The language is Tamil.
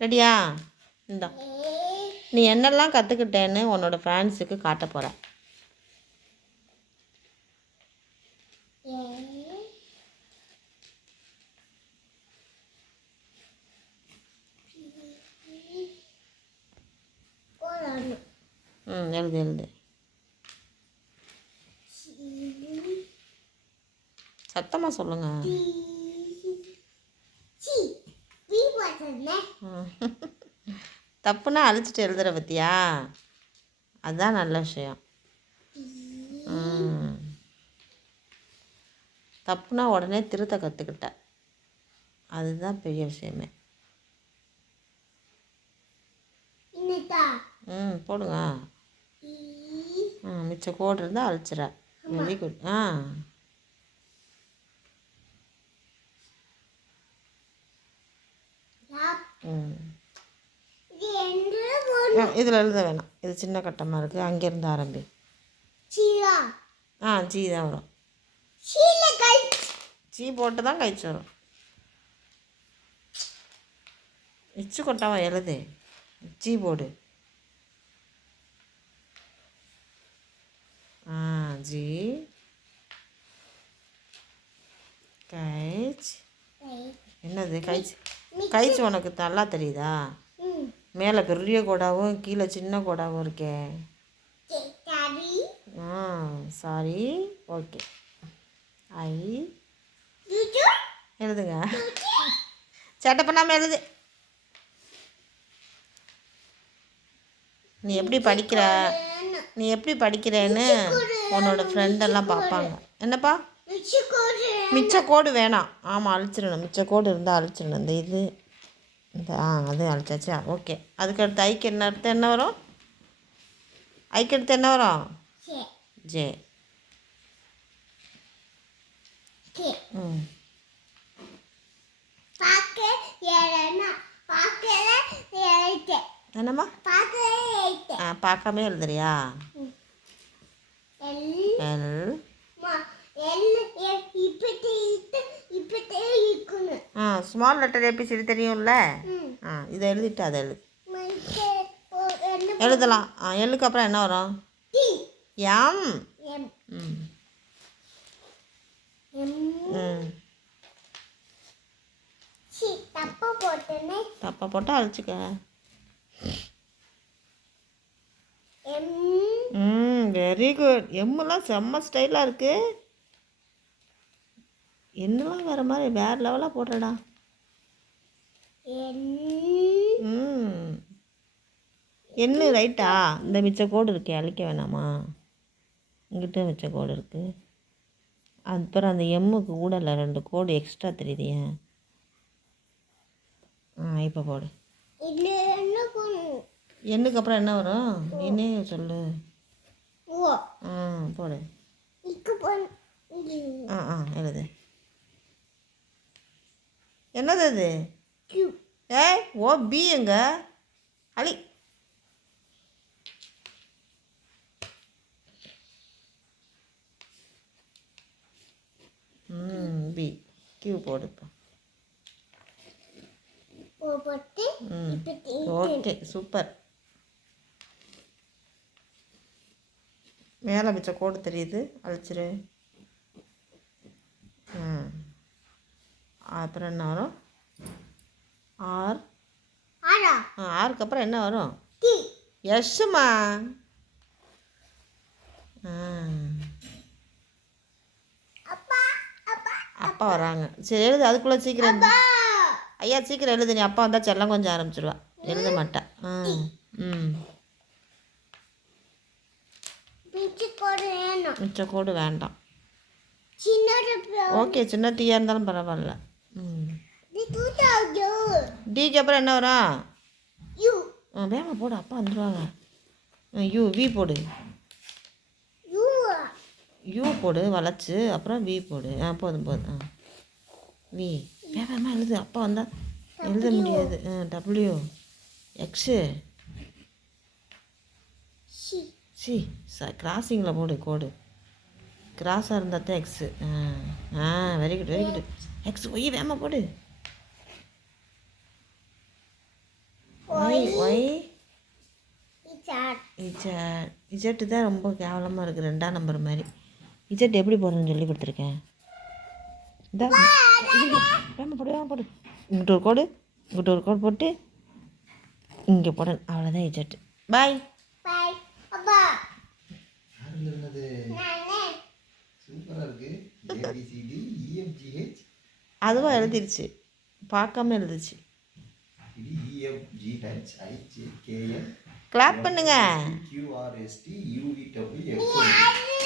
ரெடியா? இந்தா. நீ என்னெல்லாம் கற்றுக்கிட்டேன்னு உன்னோட ஃபேன்ஸுக்கு காட்ட போகிற ம் எழுது எழுது. சத்தமாக சொல்லுங்கள் தப்புனா அழிச்சிட்டு எழுதுற பத்தியா? அதுதான் நல்ல விஷயம். ம். தப்புனா உடனே திருத்த கற்றுக்கிட்ட அதுதான் பெரிய விஷயமே. ம் போடுங்க. ஆ மிச்ச கோடு இருந்தால் அழிச்சிட வெரி குட் ஆ. ம். இதில் எழுத வேணாம். இது சின்ன கட்டமாக இருக்குது அங்கேருந்து ஆரம்பி. ஆ ஜி தான் வரும். ஜி போட்டு தான் கழிச்சு வரும் இச்சு கொட்டாவா எழுது. ஜி போடு. ஆ ஜி கைச் என்னது? கைச் கைச்சு உனக்கு நல்லா தெரியுதா? மேலே பெரிய கோடாவும் கீழே சின்ன கோடாவும் இருக்கே. ஆ சாரி. ஓகே. ஐ. எழுதுங்க. சேட்டை பண்ணாமல் எழுது. நீ எப்படி படிக்கிற? நீ எப்படி படிக்கிறேன்னு உன்னோட ஃப்ரெண்டெல்லாம் பார்ப்பாங்க. என்னப்பா? மிச்ச கோடு வேணாம். ஆமாம் அழிச்சிடணும். மிச்ச கோடு இருந்தால் அழிச்சிடணும். இந்த இது. இந்த ஆ அது அழிச்சாச்சா? ஓகே. அதுக்கு அடுத்து ஐக்கு என்ன அடுத்து என்ன வரும்? ஐக்கு அடுத்து என்ன வரும்? ஜே. ம். என்னம்மா? ஆ பார்க்காம எழுதுறியா? L. Ah small letter A B C D தெரியும்ல? ஆ இதை எழுதிட்டு அதை எழுது. எழுதலாம். ஆ எல்லுக்கு அப்புறம் என்ன வரும்? எம். ம். ம். தப்பா போட்டால் அழிச்சிக்க. ம் வெரி குட் எம்மெல்லாம் செம்ம ஸ்டைலாக இருக்கு. என்னலாம் வேறு மாதிரி வேறு லெவலாக போடுறடா. ம். என்ன ரைட்டா இந்த மிச்ச கோடு இருக்கே அழிக்க வேணாமா? இங்கிட்ட மிச்ச கோடு இருக்குது அப்புறம் அந்த எம்முக்கு கூடல ரெண்டு கோடு எக்ஸ்ட்ரா தெரியுது. ஏன் ஆ இப்போ போடு. எண்ணுக்கு அப்புறம் என்ன வரும்? நீனே சொல்லு. ஆ போடு. ஆ ஆ எழுது. என்னது அது? ஏய் ஓ பி எங்க? அலி. ம் பி கியூ போடு இப்போ ஓ போட்டு ம் இப்படி ஓகே சூப்பர். மேலே மிச்ச கோடு தெரியுது அழிச்சிரு. ம். அப்புறம் என்ன வரும்? ஆர். ஆ ஆருக்கு அப்புறம் என்ன வரும்? ஆ. அப்பா வராங்க. சரி எழுது அதுக்குள்ளே சீக்கிரம் ஐயா சீக்கிரம் எழுது. நீ அப்பா வந்தால் செல்லம் கொஞ்சம் ஆரம்பிச்சிடுவா எழுத மாட்டேன் ஆ ம். பிச்சு போடு வேணும். மிச்ச கோடு வேண்டாம். ஓகே சின்ன டீயாக இருந்தாலும் பரவாயில்ல. டிக்கு அப்புறம் என்ன வரும்? யூ ஆ வேமா போடு அப்பா வந்துடுவாங்க ஆ, யூ வி போடு. யூ போடு வளைச்சு அப்புறம் வி போடு. ஆ போதும் போதும். ஆ வி வேகமாக எழுது அப்பா வந்தால் எழுத முடியாது. ஆ டபிள்யூ எக்ஸு சி சி கிராசிங்கில் போடு கோடு. கிராஸாக இருந்தால் தான் எக்ஸு ஆ ஆ very good very good X Y வேமா போடு. ஒய் ஒய் இஜட் இஜட்டு தான் ரொம்ப கேவலமாக இருக்குது ரெண்டாம் நம்பர் மாதிரி. இஜட் எப்படி போடுறதுன்னு சொல்லி கொடுத்துருக்கேன். இந்த. வேமா போடு வேமா போடு. இங்கிட்ட ஒரு கோடு இங்கிட்ட ஒரு கோடு போட்டு இங்கே போட. அவ்வளோதான் இஜட் பாய் பை அப்பா. யாருங்க இருந்தது நானே. சூப்பராக இருக்கு. ஏபிசிடி இஎஃப்ஜிஹெச் அதுவாக எழுதிருச்சு. பார்க்காம எழுதுச்சு இது E F G H I J K L clap பண்ணுங்க. Q R S T U V W F